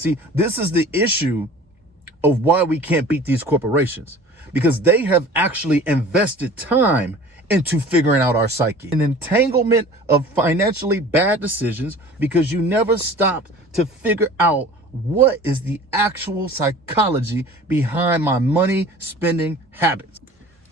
See, this is the issue of why we can't beat these corporations, because they have actually invested time into figuring out our psyche. An entanglement of financially bad decisions because you never stopped to figure out what is the actual psychology behind my money spending habits.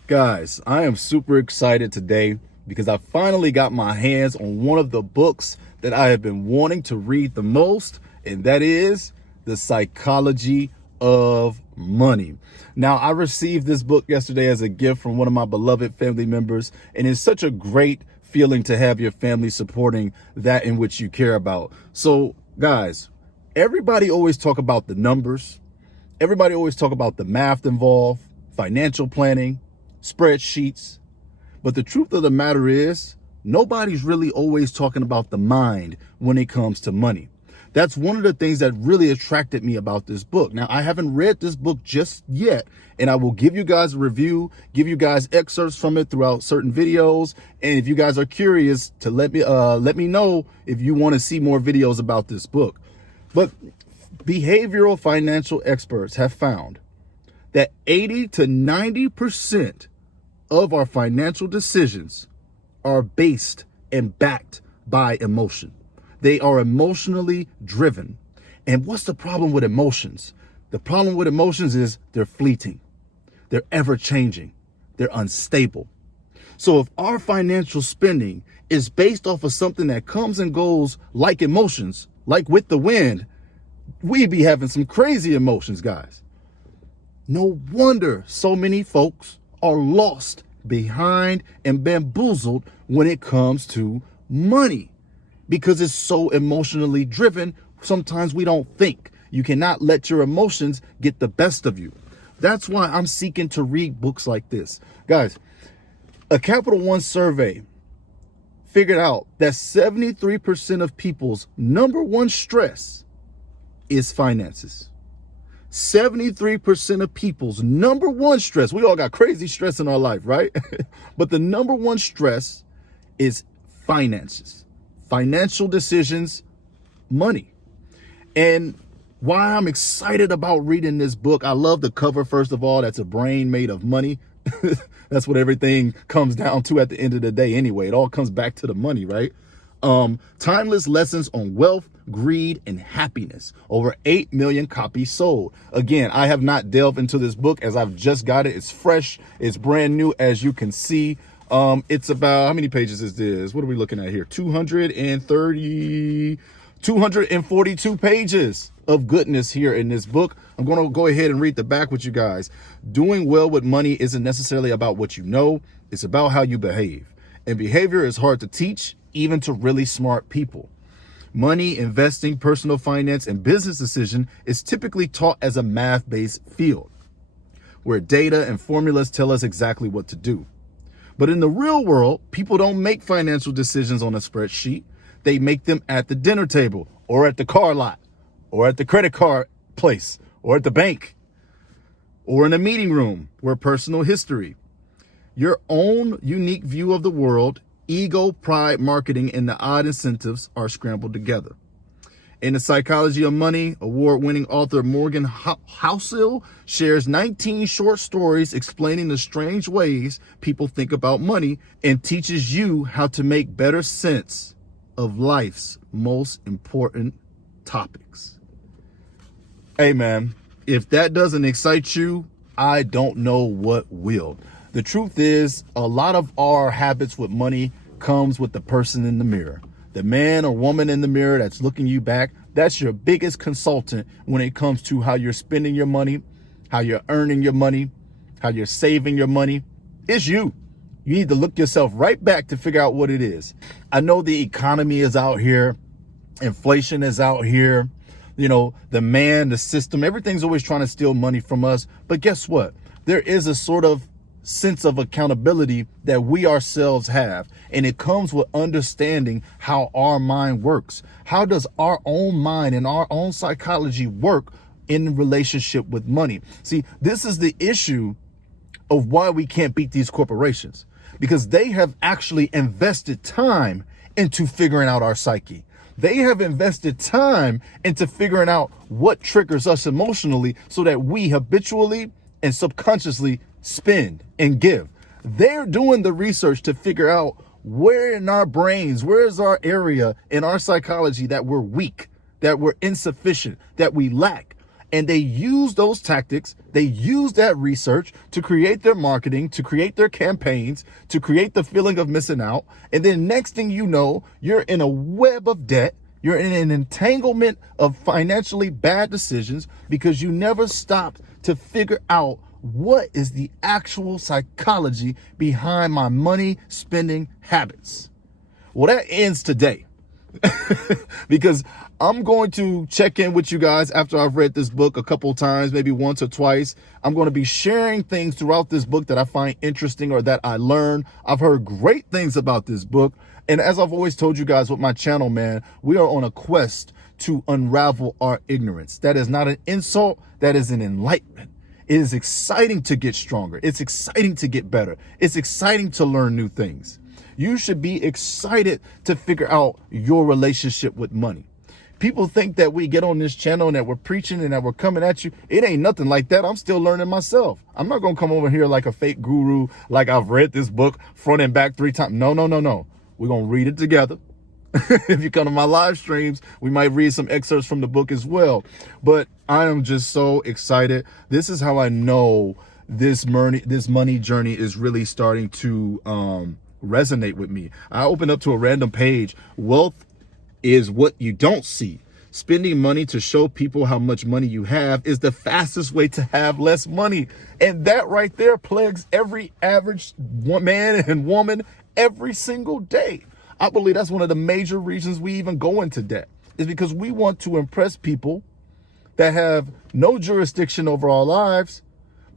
Guys, I am super excited today because I finally got my hands on one of the books that I have been wanting to read the most, and that is The Psychology of Money. Now, I received this book yesterday as a gift from one of my beloved family members, and it's such a great feeling to have your family supporting that in which you care about. So, guys, everybody always talk about the numbers. Everybody always talk about the math involved, financial planning, spreadsheets. But the truth of the matter is, nobody's really always talking about the mind when it comes to money. That's one of the things that really attracted me about this book. Now, I haven't read this book just yet, and I will give you guys a review, give you guys excerpts from it throughout certain videos. And if you guys are curious, to let me know if you want to see more videos about this book. But behavioral financial experts have found that 80 to 90% of our financial decisions are based and backed by emotion. They are emotionally driven. And what's the problem with emotions? The problem with emotions is they're fleeting. They're ever changing. They're unstable. So if our financial spending is based off of something that comes and goes like emotions, like with the wind, we be having some crazy emotions, guys. No wonder so many folks are lost behind and bamboozled when it comes to money. Because it's so emotionally driven, sometimes we don't think. You cannot let your emotions get the best of you. That's why I'm seeking to read books like this. Guys, a Capital One survey figured out that 73% of people's number one stress is finances. 73% of people's number one stress, we all got crazy stress in our life, right? But the number one stress is finances. Financial decisions, money. And why I'm excited about reading this book, I love the cover, first of all. That's a brain made of money. That's what everything comes down to at the end of the day anyway. It all comes back to the money, right? Timeless lessons on wealth, greed, and happiness. Over 8 million copies sold. Again, I have not delved into this book as I've just got it. It's fresh. It's brand new, as you can see. It's about, how many pages is this? What are we looking at here? 242 pages of goodness here in this book. I'm going to go ahead and read the back with you guys. Doing well with money isn't necessarily about what you know. It's about how you behave. And behavior is hard to teach, even to really smart people. Money, investing, personal finance, and business decision is typically taught as a math-based field, where data and formulas tell us exactly what to do. But in the real world, people don't make financial decisions on a spreadsheet. They make them at the dinner table, or at the car lot, or at the credit card place, or at the bank, or in a meeting room where personal history, your own unique view of the world, ego, pride, marketing, and the odd incentives are scrambled together. In The Psychology of Money, award-winning author Morgan Housel shares 19 short stories explaining the strange ways people think about money and teaches you how to make better sense of life's most important topics. Hey, man, if that doesn't excite you, I don't know what will. The truth is, a lot of our habits with money comes with the person in the mirror. The man or woman in the mirror that's looking you back, that's your biggest consultant when it comes to how you're spending your money, how you're earning your money, how you're saving your money. It's you. You need to look yourself right back to figure out what it is. I know the economy is out here. Inflation is out here. You know, the system, everything's always trying to steal money from us. But guess what? There is a sort of sense of accountability that we ourselves have, and it comes with understanding how our mind works. How does our own mind and our own psychology work in relationship with money? See, this is the issue of why we can't beat these corporations, because they have actually invested time into figuring out our psyche. They have invested time into figuring out what triggers us emotionally so that we habitually and subconsciously spend and give. They're doing the research to figure out where in our brains, where is our area in our psychology that we're weak, that we're insufficient, that we lack. And they use those tactics, they use that research to create their marketing, to create their campaigns, to create the feeling of missing out. And then next thing you know, you're in a web of debt. You're in an entanglement of financially bad decisions because you never stopped to figure out what is the actual psychology behind my money spending habits. Well, that ends today. Because I'm going to check in with you guys after I've read this book a couple times, maybe once or twice. I'm going to be sharing things throughout this book that I find interesting or that I learn. I've heard great things about this book. And as I've always told you guys with my channel, man, we are on a quest to unravel our ignorance. That is not an insult. That is an enlightenment. It is exciting to get stronger. It's exciting to get better. It's exciting to learn new things. You should be excited to figure out your relationship with money. People think that we get on this channel and that we're preaching and that we're coming at you. It ain't nothing like that. I'm still learning myself. I'm not going to come over here like a fake guru, like I've read this book front and back 3 times. No. We're going to read it together. If you come to my live streams, we might read some excerpts from the book as well. But I am just so excited. This is how I know this money journey is really starting to resonate with me. I opened up to a random page. Wealth is what you don't see. Spending money to show people how much money you have is the fastest way to have less money. And that right there plagues every average man and woman every single day. I believe that's one of the major reasons we even go into debt, is because we want to impress people that have no jurisdiction over our lives,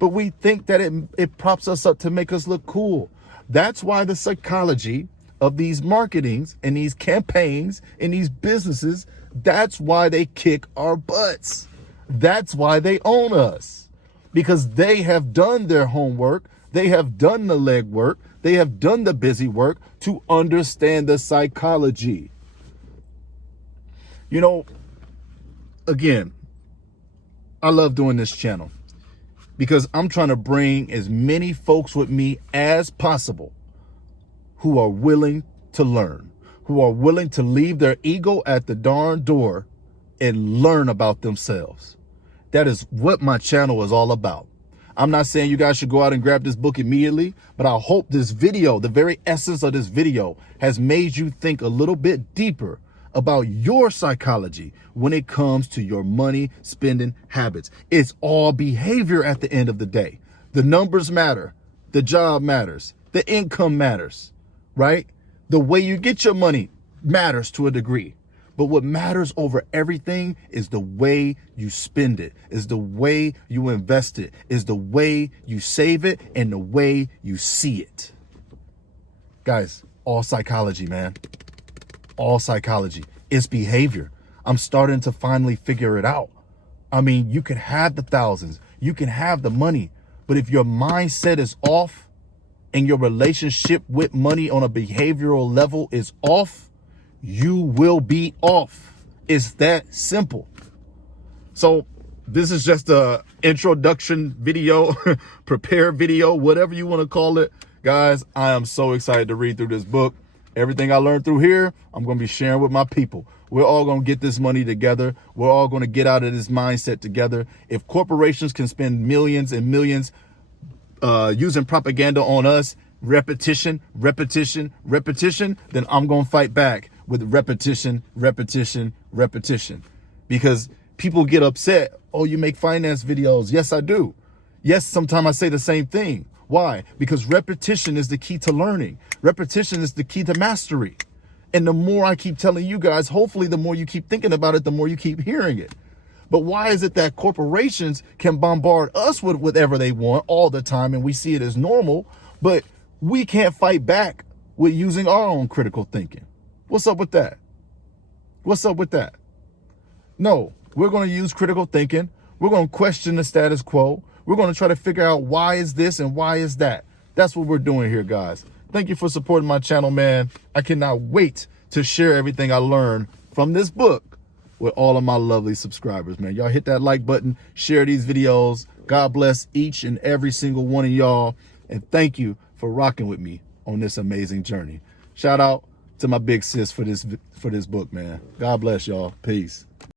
but we think that it props us up to make us look cool. That's why the psychology of these marketings and these campaigns and these businesses, that's why they kick our butts. That's why they own us, because they have done their homework. They have done the legwork. They have done the busy work to understand the psychology. You know, again, I love doing this channel because I'm trying to bring as many folks with me as possible who are willing to learn, who are willing to leave their ego at the darn door and learn about themselves. That is what my channel is all about. I'm not saying you guys should go out and grab this book immediately, but I hope this video, the very essence of this video, has made you think a little bit deeper about your psychology when it comes to your money spending habits. It's all behavior at the end of the day. The numbers matter. The job matters. The income matters, right? The way you get your money matters to a degree. But what matters over everything is the way you spend it, is the way you invest it, is the way you save it, and the way you see it. Guys, all psychology, man. All psychology. It's behavior. I'm starting to finally figure it out. I mean, you can have the thousands, you can have the money, but if your mindset is off and your relationship with money on a behavioral level is off, you will be off. It's that simple. So this is just a introduction video, prepare video, whatever you want to call it. Guys, I am so excited to read through this book. Everything I learned through here, I'm going to be sharing with my people. We're all going to get this money together. We're all going to get out of this mindset together. If corporations can spend millions and millions using propaganda on us, repetition, then I'm going to fight back with repetition. Because people get upset. Oh, you make finance videos. Yes, I do. Yes, sometimes I say the same thing. Why? Because repetition is the key to learning. Repetition is the key to mastery. And the more I keep telling you guys, hopefully the more you keep thinking about it, the more you keep hearing it. But why is it that corporations can bombard us with whatever they want all the time and we see it as normal, but we can't fight back with using our own critical thinking? What's up with that? What's up with that? No, we're going to use critical thinking. We're going to question the status quo. We're going to try to figure out why is this and why is that. That's what we're doing here, guys. Thank you for supporting my channel, man. I cannot wait to share everything I learned from this book with all of my lovely subscribers, man. Y'all hit that like button, share these videos. God bless each and every single one of y'all. And thank you for rocking with me on this amazing journey. Shout out to my big sis for this book, man. God bless y'all. Peace.